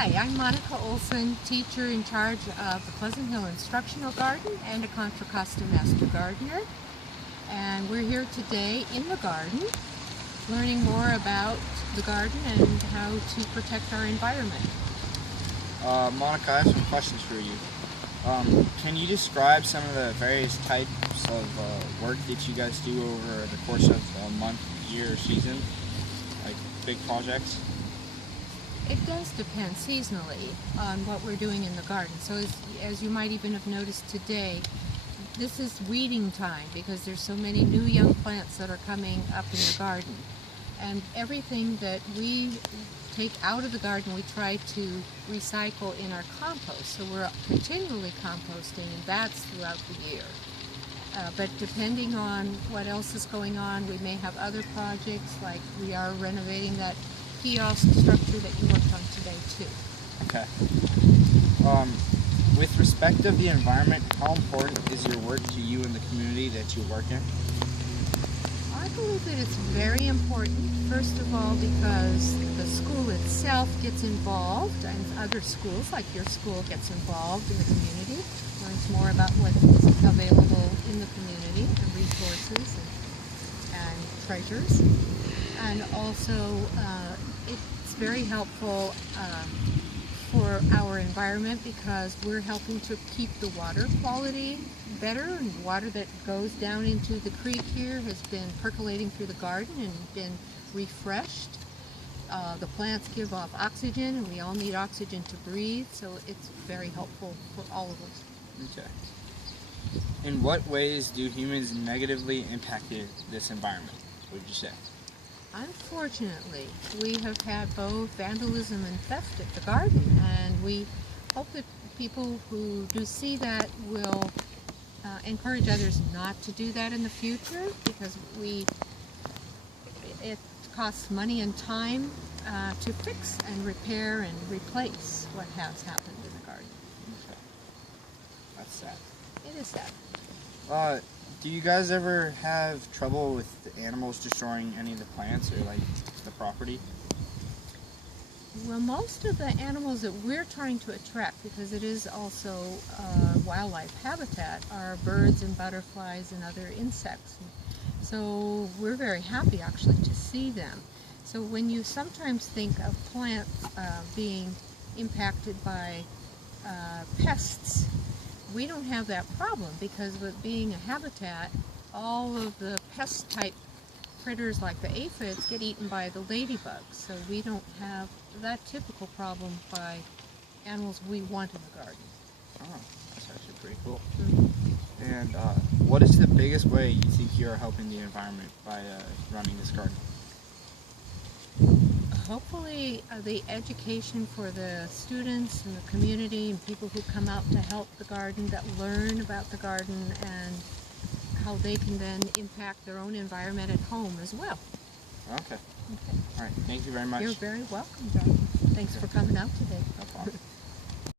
Hi, I'm Monica Olson, teacher in charge of the Pleasant Hill Instructional Garden and a Contra Costa Master Gardener. And we're here today in the garden, learning more about the garden and how to protect our environment. Monica, I have some questions for you. Can you describe some of the various types of work that you guys do over the course of a month, year, or season? Like big projects? It does depend seasonally on what we're doing in the garden. So as you might even have noticed today, this is weeding time because there's so many new young plants that are coming up in the garden. And everything that we take out of the garden we try to recycle in our compost. So we're continually composting, and that's throughout the year. But depending on what else is going on, we may have other projects, like we are renovating that kiosk structure that you worked on today too. Okay. With respect of the environment, how important is your work to you and the community that you work in? I believe that it's very important, first of all, because the school itself gets involved, and other schools, like your school, gets involved in the community, learns more about what is available in the community, and resources and treasures. And also, it's very helpful for our environment because we're helping to keep the water quality better, and water that goes down into the creek here has been percolating through the garden and been refreshed. The plants give off oxygen, and we all need oxygen to breathe, so it's very helpful for all of us. Okay. In what ways do humans negatively impact this environment, would you say? Unfortunately, we have had both vandalism and theft at the garden, and we hope that people who do see that will encourage others not to do that in the future, because it costs money and time to fix and repair and replace what has happened in the garden. Okay. That's sad. It is sad. Do you guys ever have trouble with the animals destroying any of the plants or like the property? Well, most of the animals that we're trying to attract, because it is also wildlife habitat, are birds and butterflies and other insects. So we're very happy actually to see them. So when you sometimes think of plants being impacted by pests, we don't have that problem, because with being a habitat, all of the pest type critters like the aphids get eaten by the ladybugs, so we don't have that typical problem by animals we want in the garden. Oh, that's actually pretty cool. Mm-hmm. And what is the biggest way you think you are helping the environment by running this garden? Hopefully the education for the students and the community and people who come out to help the garden, that learn about the garden and how they can then impact their own environment at home as well. Okay. All right. Thank you very much. You're very welcome, John. Thanks for coming out today. No problem.